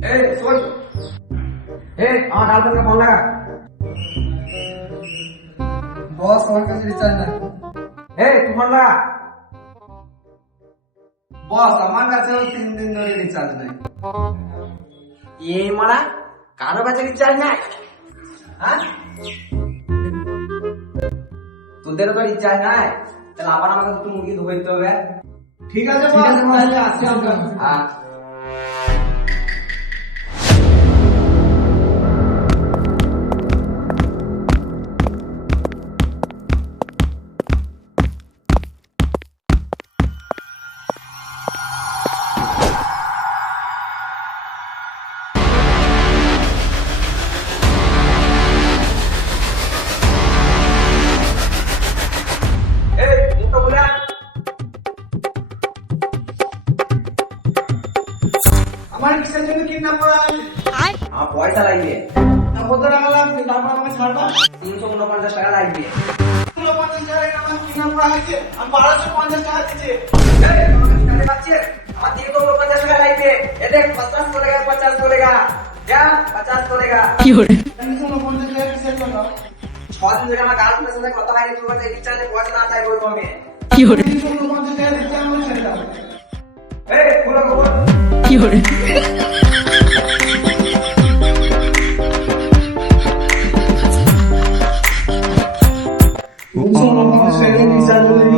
এই শোন এই আমার গার্লফ্রেন্ডকে ফোন লাগা বস আমার কাছে রিচার্জ নাই এই তুই ফোন লাগা বস আমার কাছেও তিন দিন ধরে রিচার্জ নাই এ মারা কারো কাছে রিচার্জ নাই হ্যাঁ তোদেরও তো রিচার্জ নাই তাহলে আবার আমাকে দুটো মুরগি ধরে দিতে হবে ঠিক আছে বস তাহলে আসছি আমরা হ্যাঁ আমার কিসের জন্য কিডন্যাপ করা হয়েছে? আমার পয়সা লাগবে। তা কত টাকা লাগবে? তারপর আমাকে ছাড়বা তিনশো উনপঞ্চাশ টাকা লাগবে। পঞ্চাশ টাকা আমার কিডন্যাপ করা হয়েছে। আমি বারোশো পঞ্চাশ টাকা দিচ্ছি এই, আমাকে শিখাতে পারছিস? আমার তিনশো উনপঞ্চাশ টাকা লাগবে। এ দেখ পঞ্চাশ করেগা পঞ্চাশ যা তিনশো টাকা কিসের জন্য? ছদিন ধরে আমার গার্লফ্রেন্ডের সাথে কথা হয়নি রিচার্জে পয়সা না চাই বলব আমি। তিনশো পঞ্চাশ 夜 Un solo consejo, mis amigos.